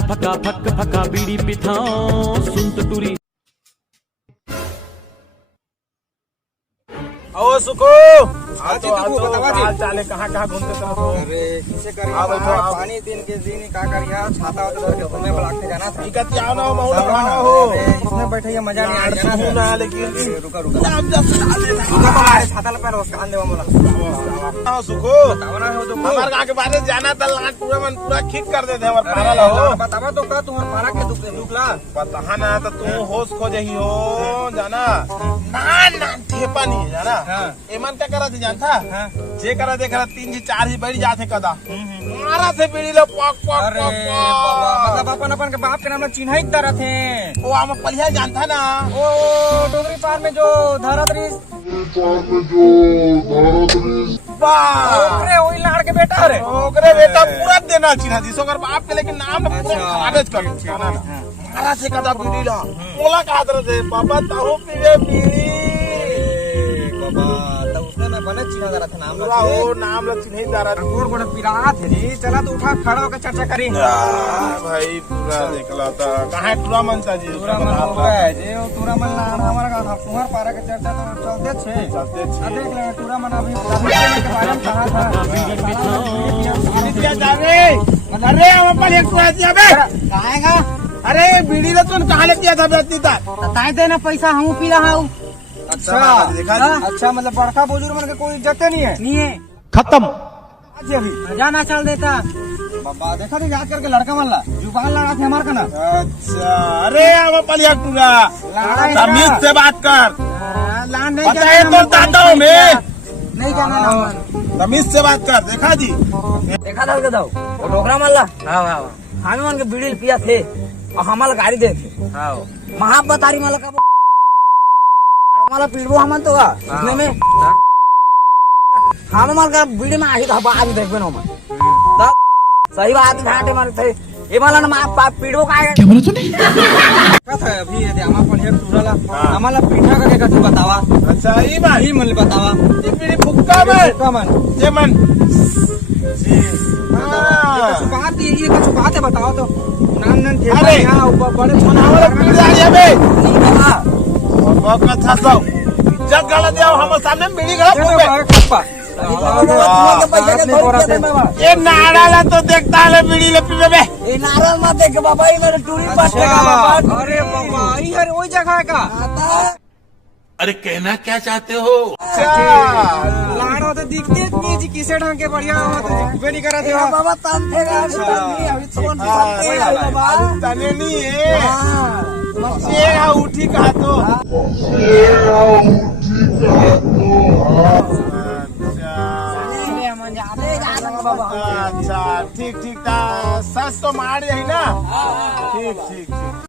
Fuck फका बीड़ी पिथाओ सुन तो टूरी। आओ सुको चाले कहाँ घूमते तरफ हो? अरे किसे करिया पानी दिन के दिन का करिया छाता होता तो घूमने ब्लॉक से जाना था। इकती आओ ना महू लगाना हो इसमें बैठे ये मजा नहीं आ रहा ना लेकिन रुका छाता लगा रोज कान देवा मोला। आओ सुको बतावना हो तो हमारे गाँव के बारे जाना था लाट पूरा मन पूरा खिक कर देते हमारे पारा ला हो। बतावा तो का तुम्हारे पारा के दुखला पता ना तो तू होश खो जही हो जाना ना ठेपा नहीं जाना एमन क्या करा थे जानता जे करा देख रहा 3 जी 4 जी बैठ जाते कदा मारा थे बीड़ी लो पक पक अरे मतलब अपन के बाप के नाम चिन्ह तरह थे वो हम पलिया जानता ना ओ डोगरी पार में जो धरातरी ओकरे वही लाड़ के बेटा रे ओकरे बेटा पूरा देना चिन्ह दी सोकर बाप के लेकिन नाम पूरा खारिज कर मारा से कदा बीड़ी ला बोला कहा थे पापा ताऊ पीवे बीड़ी तो उसने मैं बने चिन्ह दरा था नाम पूरा वो नाम ला चिन्ह दरा गोड़ गोड़ पिरा थे जी चला तो उठा खड़ा होकर चर्चा करी भाई पूरा देखला था कहाँ टूरा मनता जी टूरा मन हो गया है जी वो टूरा मन हमारा का कुमार पारा के चर्चा तो चलते छे देख ले टूरा मन अभी के बारे में कहा था जावे अरे हम पर एक टूरा दिया बे काहेगा अरे बीड़ी ला तूने कहाँ ले दिया था बेटी ता ताए देना पैसा हम पी रहा हूँ। अच्छा मतलब बड़का बुजुर्ग मन के कोई इज्जत नहीं है खत्म अभी जाना चल देता बाबा देखा तो याद करके लड़का वाला जुबान लड़ा थे हमारे का ना। अच्छा अरे हम पलिया पूरा तमीज से बात कर लान नहीं बताए तो दादा में नहीं जाना तमीज से बात कर देखा जी देखा था दाऊ वो डोगरा माला हम मन के बीड़ी पिया थे और हमारा गाड़ी दे थे महाबतारी माला का हमारा पीड़बो हमन तो इसने में हम मार का बीड़ी में आही था आज देखबे न हम सही बात घाटे मार थे ए माला न मा पीड़बो का क्या बोले तूने का था अभी ये हमारा पर एक टूरला हमारा पीठा का के बतावा। अच्छा ई बात ई मन बतावा ये बीड़ी फुक्का में जे मन जी कुछ बात ये कुछ बात है बताओ तो नाम नन थे अरे यहां ऊपर बड़े छनावल बीड़ी आ गया बे नहीं बाबा वो कथा सब इज्जत गला दिया हमारे सामने बीड़ी गला फूके ये नाड़ा तो देखता है बीड़ी ले पीवे बे ये नारल मत देख बाबा ये मेरे टूरी पट्टेगा बाबा। अरे बाबा ये वही जगह का अरे कहना क्या चाहते हो? लाड़ो तो दिखते नहीं जी किसे ढंग के बढ़िया हो तो दिखबे नहीं करा देवा बाबा तन थे अभी फोन बाबा तने नहीं है शेरा उठी कहा तो अच्छा ठीक ठीक सच तो मार यही ना ठीक ठीक ठीक